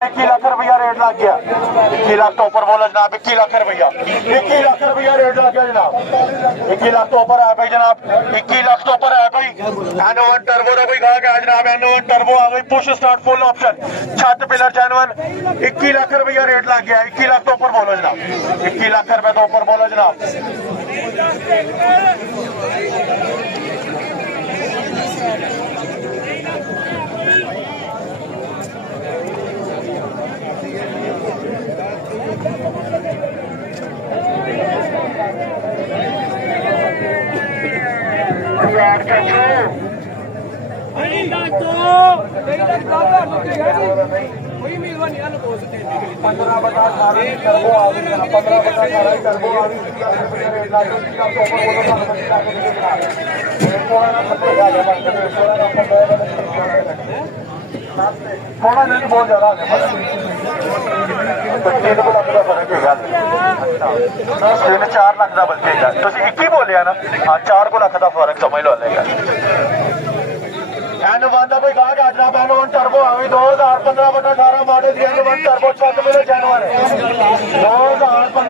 21 लाख रुपया रेट लग गया। 21 लाख तो ऊपर बोला जनाब। 21 लाख रुपया 21 लाख रुपया रेट लग गया जनाब। 21 लाख तो ऊपर है भाई जनाब। 21 लाख तो ऊपर है भाई। N1 टर्बो का कोई कहा गया जनाब। N1 टर्बो आ गई, पुश स्टार्ट फुल ऑप्शन, छत पिलर जेन्युइन। 21 लाख रुपया रेट लग गया। 21 लाख तो ऊपर बोलो जनाब। 21 लाख रुपए तो ऊपर बोलो जनाब। थोड़ा नहीं बहुत ज्यादा 3-4 लाख का बल्कि 21 बोलिया ना। हाँ 4 लाख का फर्क समझ लो। N1 का कोई कहा कि जनाब N1 टर्बो आ गई 2015/18 मॉडल की N1 टर्बो 6 मिले जेन्युइन 2015